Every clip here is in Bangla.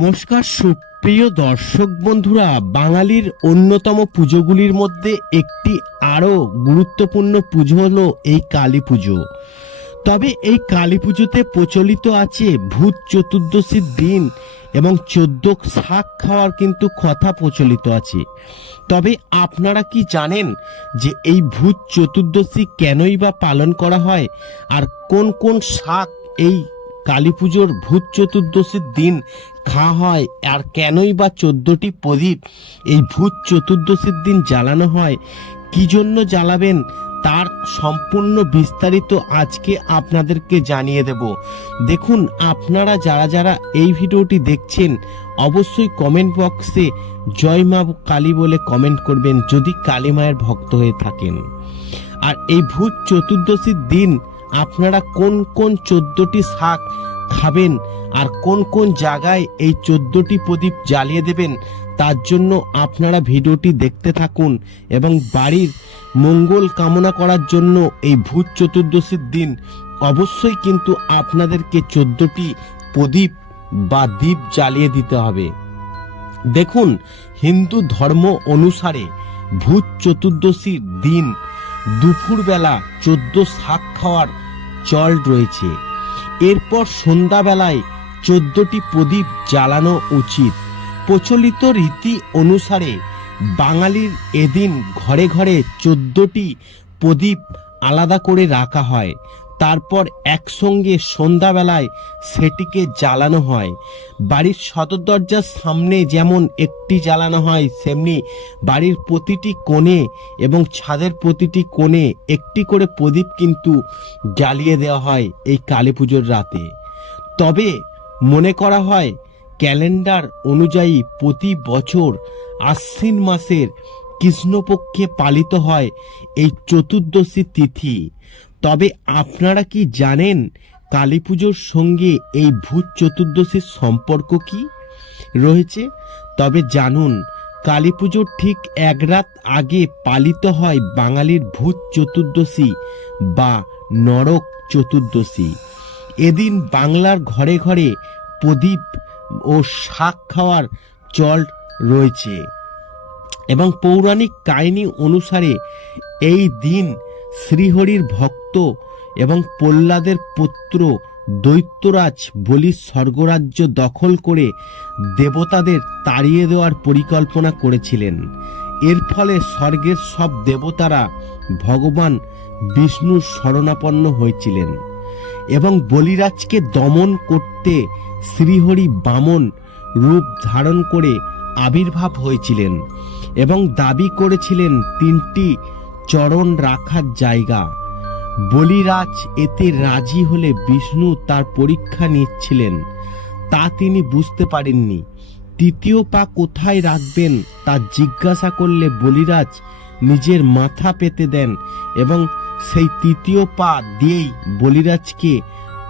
নমস্কার সুপ্রিয় দর্শক বন্ধুরা, বাঙালির অন্যতম পুজোগুলির মধ্যে একটি আরও গুরুত্বপূর্ণ পুজো হলো এই কালী পুজো। তবে এই কালী পুজোতে প্রচলিত আছে ভূত চতুর্দশীর দিন এবং 14 শাক খাওয়ার কিন্তু কথা প্রচলিত আছে। তবে আপনারা কি জানেন যে এই ভূত চতুর্দশী কেনই বা পালন করা হয়, আর কোন কোন শাক এই কালী পুজোর ভূত চতুর্দশীর দিন খাওয়া হয়, আর কেনই বা 14টি প্রদীপ এই ভূত চতুর্দশীর দিন জ্বালানো হয়, কি জন্য জ্বালাবেন তার সম্পূর্ণ বিস্তারিত আজকে আপনাদেরকে জানিয়ে দেব। দেখুন, আপনারা যারা যারা এই ভিডিওটি দেখছেন অবশ্যই কমেন্ট বক্সে জয় মা কালী বলে কমেন্ট করবেন যদি কালী মায়ের ভক্ত হয়ে থাকেন। আর এই ভূত চতুর্দশীর দিন আপনারা কোন কোন 14টি শাক খাবেন আর কোন কোন জায়গায় এই 14টি প্রদীপ জ্বালিয়ে দেবেন, তার জন্য আপনারা ভিডিওটি দেখতে থাকুন এবং বাড়ির মঙ্গল কামনা করার জন্য এই ভূত চতুর্দশীর দিন অবশ্যই কিন্তু আপনাদেরকে 14টি প্রদীপ বা দীপ জ্বালিয়ে দিতে হবে। দেখুন, হিন্দু ধর্ম অনুসারে ভূত চতুর্দশীর দিন দুপুরবেলা 14 শাক খাওয়ার চল রয়েছে। এরপর সন্ধ্যাবেলায় 14টি প্রদীপ জ্বালানো উচিত। প্রচলিত রীতি অনুসারে বাঙালির এদিন ঘরে ঘরে 14টি প্রদীপ আলাদা করে রাখা হয়, তারপর একসঙ্গে সন্ধ্যাবেলায় সেটিকে জ্বালানো হয়। বাড়ির সদর দরজার সামনে যেমন একটি জ্বালানো হয়, সেমনি বাড়ির প্রতিটি কোণে এবং ছাদের প্রতিটি কোণে একটি করে প্রদীপ কিন্তু জ্বালিয়ে দেওয়া হয় এই কালী পুজোর রাতে। তবে মনে করা হয় ক্যালেন্ডার অনুযায়ী প্রতি বছর আশ্বিন মাসের কৃষ্ণপক্ষে পালিত হয় এই চতুর্দশী তিথি। তবে আপনারা কি জানেন কালী পুজোর সঙ্গে এই ভূত চতুর্দশীর সম্পর্ক কি রয়েছে? তবে জানুন, কালী পুজোর ঠিক এক রাত আগে পালিত হয় বাঙালির ভূত চতুর্দশী বা নরক চতুর্দশী। এদিন বাংলার ঘরে ঘরে প্রদীপ ও শাক খাওয়ার চল রয়েছে এবং পৌরাণিক কাহিনী অনুসারে এই দিন শ্রীহরির ভক্ত এবং প্রহ্লাদের পুত্র দৈত্যরাজ বলি স্বর্গরাজ্য দখল করে দেবতাদের তাড়িয়ে দেওয়ার পরিকল্পনা করেছিলেন। এর ফলে স্বর্গের সব দেবতারা ভগবান বিষ্ণুর শরণাপন্ন হয়েছিলেন এবং বলিরাজকে দমন করতে শ্রীহরি বামন রূপ ধারণ করে আবির্ভাব হয়েছিলেন এবং দাবি করেছিলেন 3টি চরণ রাখার জায়গা। বলিরাজ এতে রাজি হলে বিষ্ণু তার পরীক্ষা নিচ্ছিলেন, তা তিনি বুঝতে পারেননি। 3য় পা কোথায় রাখবেন তা জিজ্ঞাসা করলে বলিরাজ নিজের মাথা পেতে দেন এবং সেই 3য় পা দিয়েই বলিরাজকে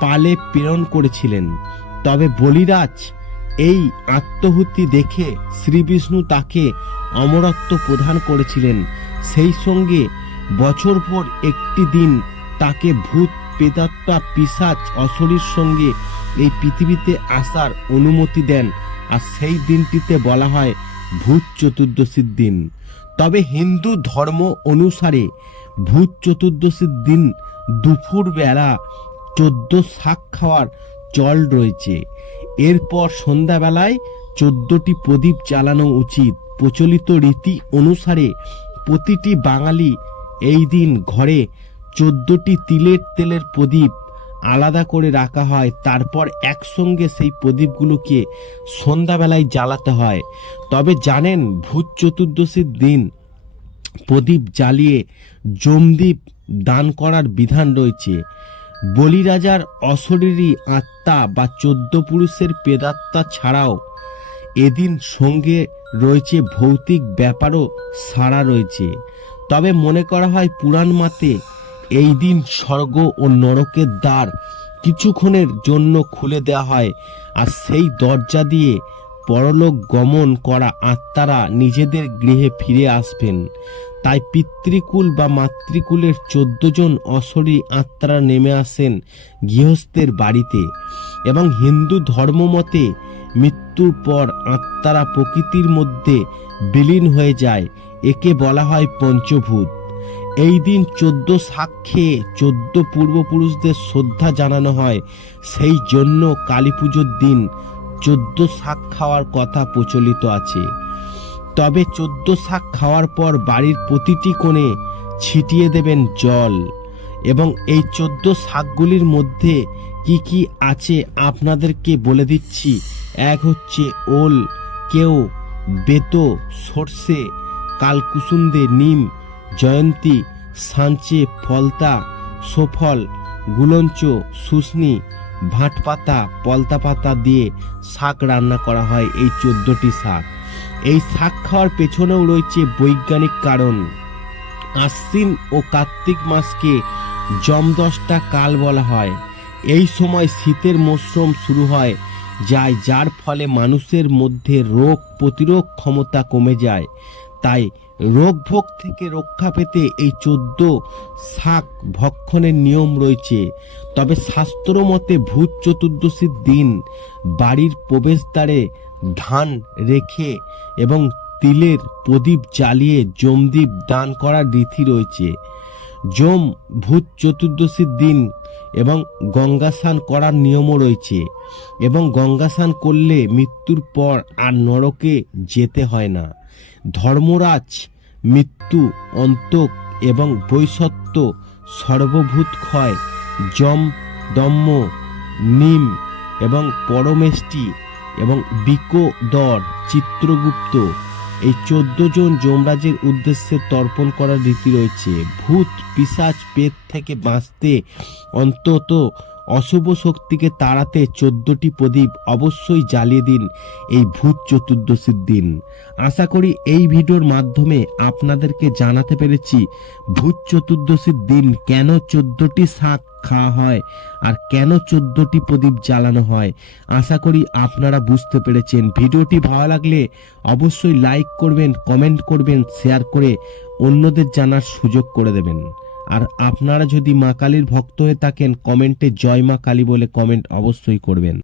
পালে প্রেরণ করেছিলেন। তবে বলিরাজ এই আত্মহুতি দেখে শ্রীবিষ্ণু তাকে অমরত্ব প্রদান করেছিলেন। সেই সঙ্গে বছরভর একটি দিন তাকে ভূত প্রেতাত্মা পিশাচ অসুরের সঙ্গে এই পৃথিবীতে আসার অনুমতি দেন, আর সেই দিনটিতে বলা হয় ভূত চতুর্দশীর দিন। তবে হিন্দু ধর্ম অনুসারে ভূত চতুর্দশীর দিন দুপুরবেলা 14 শাক খাওয়ার চল রয়েছে। এরপর সন্ধ্যাবেলায় 14টি প্রদীপ জ্বালানো উচিত। প্রচলিত রীতি অনুসারে প্রতিটি বাঙালি এই দিন ঘরে 14টি তিলের তেলের প্রদীপ আলাদা করে রাখা হয়, তারপর একসঙ্গে সেই প্রদীপগুলোকে সন্ধ্যাবেলায় জ্বালাতে হয়। তবে জানেন, ভূত চতুর্দশীর দিন প্রদীপ জ্বালিয়ে জমদীপ দান করার বিধান রয়েছে। বলিরাজার অশরীরী আত্মা বা 14 পুরুষের প্রেতাত্মা ছাড়াও এদিন সঙ্গে রয়েছে ভৌতিক ব্যাপারও সারা রয়েছে। তবে মনে করা হয় পুরাণ মতে এই দিন স্বর্গ ও নরকের দ্বার কিছুক্ষণের জন্য খুলে দেওয়া হয়, আর সেই দরজা দিয়ে পরলোক গমন করা আত্মারা নিজেদের গৃহে ফিরে আসবেন। তাই পিতৃকুল বা মাতৃকুলের 14 জন অশরী আত্মারা নেমে আসেন গৃহস্থের বাড়িতে এবং হিন্দু ধর্ম মতে মৃত্যুর পর আত্মারা প্রকৃতির মধ্যে বিলীন হয়ে যায়। একে বলা হয় পঞ্চভূত। এই দিন 14 শাক খেয়ে 14 পূর্বপুরুষদের শ্রদ্ধা জানানো হয়। সেই জন্য কালী পুজোর দিন 14 শাক খাওয়ার কথা প্রচলিত আছে। তবে 14 শাক খাওয়ার পর বাড়ির প্রতিটি কোণে ছিটিয়ে দেবেন জল। এবং এই 14 শাকগুলির মধ্যে কি কি আছে আপনাদেরকে বলে দিচ্ছি। এক হচ্ছে ওল, কেউ, বেতো, সর্ষে, কালকুসুন্দে, নিম, জয়ন্তী, সাঞ্চে, ফলতা, সফল, গুলঞ্চ, শুশনি, ভাটপাতা, পলতা পাতা দিয়ে শাক রান্না করা হয়। এই 14টি শাক। এই শাক খাওয়ার পেছনেও রয়েছে বৈজ্ঞানিক কারণ। আশ্বিন ও কার্তিক মাসকে যমদশটা কাল বলা হয়। এই সময় শীতের মৌসুম শুরু হয় যায়, যার ফলে মানুষের মধ্যে রোগ প্রতিরোধ ক্ষমতা কমে যায়। তাই রোগ ভোগ থেকে রক্ষা পেতে এই 14 শাক ভক্ষণের নিয়ম রয়েছে। তবে শাস্ত্র মতে ভূত চতুর্দশীর দিন বাড়ির প্রবেশদ্বারে ধান রেখে এবং তিলের প্রদীপ জ্বালিয়ে যমদীপ দান করার রীতি রয়েছে। যম ভূত চতুর্দশীর দিন এবং গঙ্গা স্নান করার নিয়মও রয়েছে। এবং গঙ্গা স্নান করলে মৃত্যুর পর আর নরকে যেতে হয় না। ধর্মরাজ মৃত্যু, অন্তক এবং বৈসত্য, সর্বভূত ক্ষয়, যম, দম্ম, নিম এবং পরমেষ্টি এবং বিকোদর, চিত্রগুপ্ত, এই 14 জন যমরাজের উদ্দেশ্যে তর্পণ করার রীতি রয়েছে। ভূত পিশাচ পেট থেকে বাঁচতে, অন্তত অশুভ শক্তিকে তাড়াতে 14টি প্রদীপ অবশ্যই জ্বালিয়ে দিন এই ভূত চতুর্দশীর দিন। আশা করি এই ভিডিওর মাধ্যমে আপনাদেরকে জানাতে পেরেছি ভূত চতুর্দশীর দিন কেন 14টি শাক খাওয়া হয় আর কেন 14টি প্রদীপ জ্বালানো হয়। আশা করি আপনারা বুঝতে পেরেছেন। ভিডিওটি ভালো লাগলে অবশ্যই লাইক করবেন, কমেন্ট করবেন, শেয়ার করে অন্যদের জানার সুযোগ করে দেবেন। আর আপনারা যদি মা কালীর ভক্ত হয়ে থাকেন কমেন্টে জয় মা কালী বলে কমেন্ট অবশ্যই করবেন।